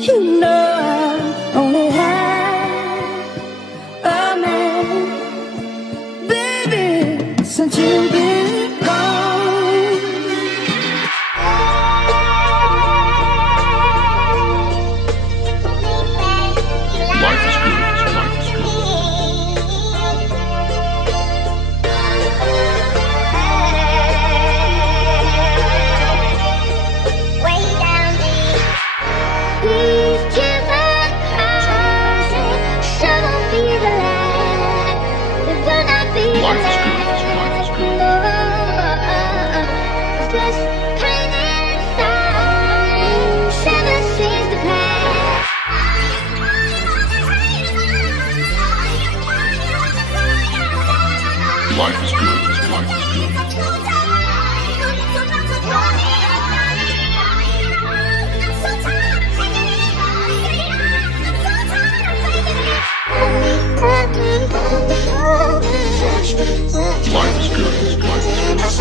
You know I only had a man, baby, since you've been gone. Life is good. Life is good. Way down deep. These tears are crying, so don't be glad. Do not be Life is good. glad. Life is good. There's pain inside, never seems to pass. Life is good. Life is good. Life is good. Life is good.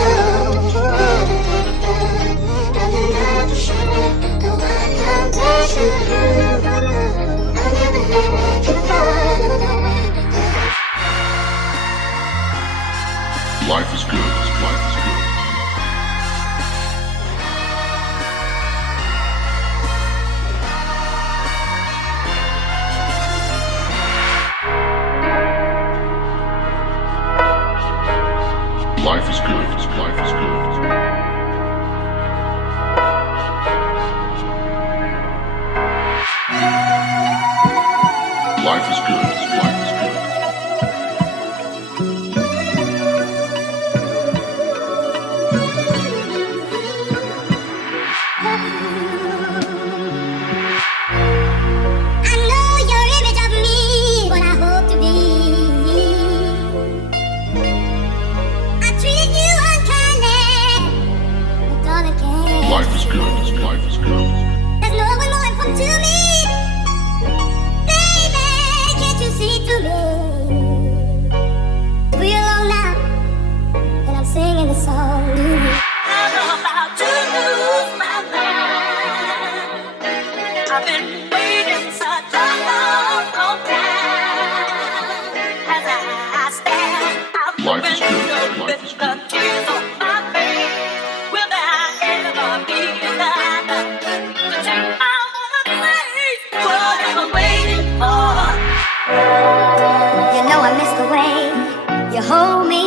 Life is good. Life is good. Life is good. Life is good. Life is good. Life is good. I know your image of me, what I hope to be. I treat you unkindly, but all I can. Life is good. Life is good. There's no one more important to me. Baby, can't you see through me? We alone now, and I'm singing the song to you. I'm about to lose my mind. I've been waiting such a long time. As I stand out the Life is good. window Life with is the good. tears on my face, will there ever be enough to take my place? What am I waiting for? You know I miss the way you hold me.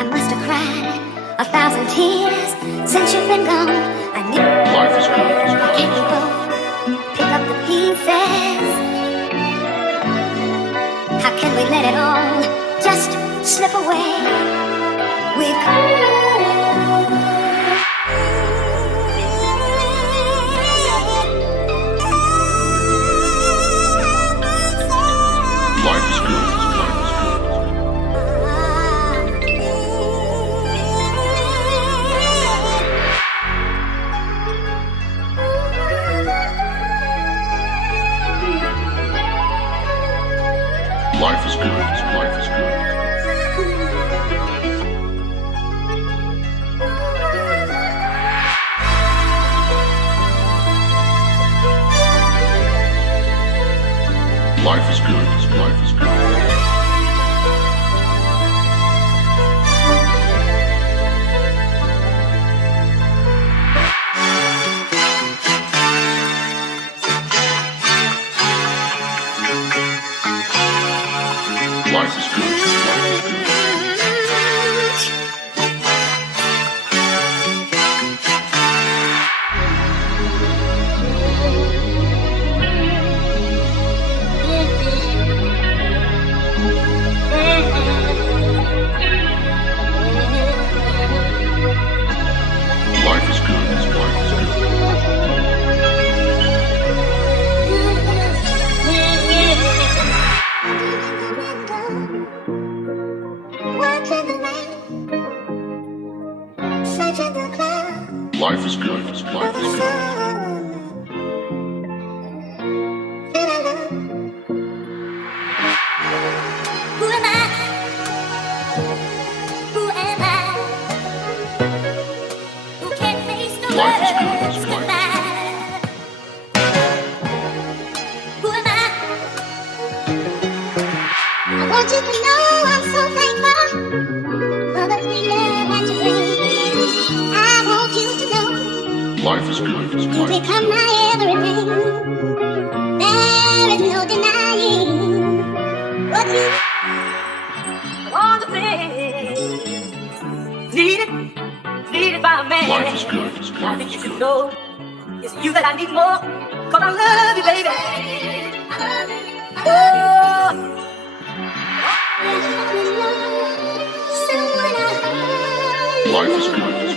I must have cried 1,000 tears since you've been gone. I knew. Life is good. Can you both pick up the pieces? How can we let it all just slip away? We've Life is good. Life is good. Life is good. Life is good. Life is good. Life is good. Life is good. Life is good. Life is good. Life is good. Life is good. Life is good. Who am I? Who am I? Who can't face the Life is good. You become my everything. There is no denying what you want to be. Needed by a man. Life is good. I think you should know it's you that I need more. Cause I love you, baby. Oh. Life is good.